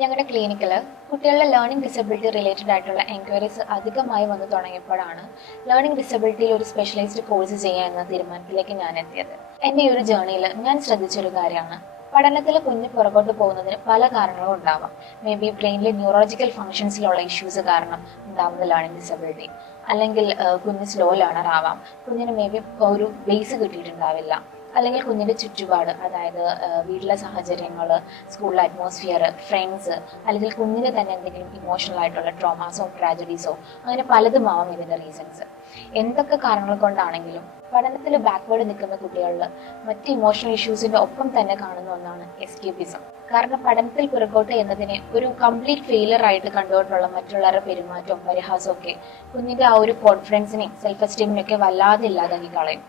ഞങ്ങളുടെ ക്ലിനിക്കിൽ കുട്ടികളുടെ ലേണിംഗ് ഡിസബിലിറ്റി റിലേറ്റഡ് ആയിട്ടുള്ള എൻക്വയറീസ് അധികമായി വന്നു തുടങ്ങിയപ്പോഴാണ് ലേണിംഗ് ഡിസബിലിറ്റിയിൽ ഒരു സ്പെഷ്യലൈസ്ഡ് കോഴ്സ് ചെയ്യാൻ എന്ന തീരുമാനത്തിലേക്ക് ഞാൻ എത്തിയത്. എൻ്റെ ഈ ഒരു ജേർണിയിൽ ഞാൻ ശ്രദ്ധിച്ചൊരു കാര്യമാണ്, പഠനത്തിൽ കുഞ്ഞ് പുറകോട്ട് പോകുന്നതിന് പല കാരണങ്ങളും ഉണ്ടാവാം. മേ ബി ബ്രെയിനിലെ ന്യൂറോളജിക്കൽ ഫംഗ്ഷൻസിലുള്ള ഇഷ്യൂസ് കാരണം ഉണ്ടാകുന്ന ലേണിംഗ് ഡിസബിലിറ്റി, അല്ലെങ്കിൽ കുഞ്ഞ് സ്ലോ ലേണർ ആവാം, കുഞ്ഞിന് മേ ബി ഒരു ബേസ് കിട്ടിയിട്ടുണ്ടാവില്ല, അല്ലെങ്കിൽ കുഞ്ഞിൻ്റെ ചുറ്റുപാട്, അതായത് വീട്ടിലെ സാഹചര്യങ്ങൾ, സ്കൂളിലെ അറ്റ്മോസ്ഫിയർ, ഫ്രണ്ട്സ്, അല്ലെങ്കിൽ കുഞ്ഞിന് തന്നെ എന്തെങ്കിലും ഇമോഷണൽ ആയിട്ടുള്ള ട്രോമാസോ ട്രാജഡീസോ, അങ്ങനെ പലതുമാവാം ഇതിൻ്റെ റീസൺസ്. എന്തൊക്കെ കാരണങ്ങൾ കൊണ്ടാണെങ്കിലും പഠനത്തിൽ ബാക്ക്വേർഡ് നിൽക്കുന്ന കുട്ടികളിൽ മറ്റ് ഇമോഷണൽ ഇഷ്യൂസിൻ്റെ ഒപ്പം തന്നെ കാണുന്ന ഒന്നാണ് എസ്കേപ്പിസം. കാരണം പഠനത്തിൽ പുറകോട്ട് എന്നതിനെ ഒരു കംപ്ലീറ്റ് ഫെയിലർ ആയിട്ട് കണ്ടുകൊണ്ടുള്ള മറ്റുള്ളവരുടെ പെരുമാറ്റവും പരിഹാസവും ഒക്കെ കുഞ്ഞിൻ്റെ ആ ഒരു കോൺഫിഡൻസിനെയും സെൽഫ് എസ്റ്റീമിനെയൊക്കെ വല്ലാതെ ഇല്ലാതാക്കി കളയും.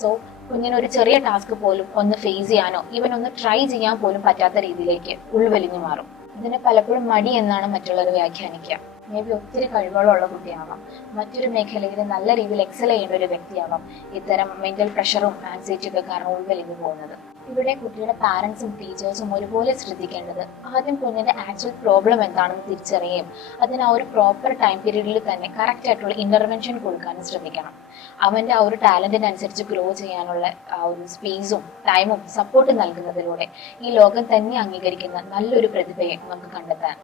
സോ കുഞ്ഞിന് ഒരു ചെറിയ ടാസ്ക് പോലും ഒന്ന് ഫേസ് ചെയ്യാനോ ഈവൻ ഒന്ന് ട്രൈ ചെയ്യാൻ പോലും പറ്റാത്ത രീതിയിലേക്ക് ഉൾവലിഞ്ഞു മാറും. ഇതിനെ പലപ്പോഴും മടി എന്നാണ് മറ്റുള്ളവർ വ്യാഖ്യാനിക്കുക. മേ ബി ഒത്തിരി കഴിവുകളുള്ള കുട്ടിയാവാം, മറ്റൊരു മേഖലയിൽ നല്ല രീതിയിൽ എക്സൽ ചെയ്യേണ്ട ഒരു വ്യക്തിയാവാം ഇത്തരം മെന്റൽ പ്രഷറും ആൻസൈറ്റിയൊക്കെ കാരണം ഉൾവലിഞ്ഞു പോകുന്നത്. ഇവിടെ കുട്ടിയുടെ പാരൻസും ടീച്ചേഴ്സും ഒരുപോലെ ശ്രദ്ധിക്കേണ്ടത് ആദ്യം കുഞ്ഞിന്റെ ആക്ച്വൽ പ്രോബ്ലം എന്താണെന്ന് തിരിച്ചറിയുകയും അതിന് ആ ഒരു പ്രോപ്പർ ടൈം പീരീഡിൽ തന്നെ കറക്റ്റ് ആയിട്ടുള്ള ഇന്റർവെൻഷൻ കൊടുക്കാനും ശ്രമിക്കണം. അവന്റെ ആ ഒരു ടാലന്റിനനുസരിച്ച് ഗ്രോ ചെയ്യാനുള്ള ആ ഒരു സ്പേസും ടൈമും സപ്പോർട്ടും നൽകുന്നതിലൂടെ ഈ ലോകം തന്നെ അംഗീകരിക്കുന്ന നല്ലൊരു പ്രതിഭയെ നമുക്ക് കണ്ടെത്താൻ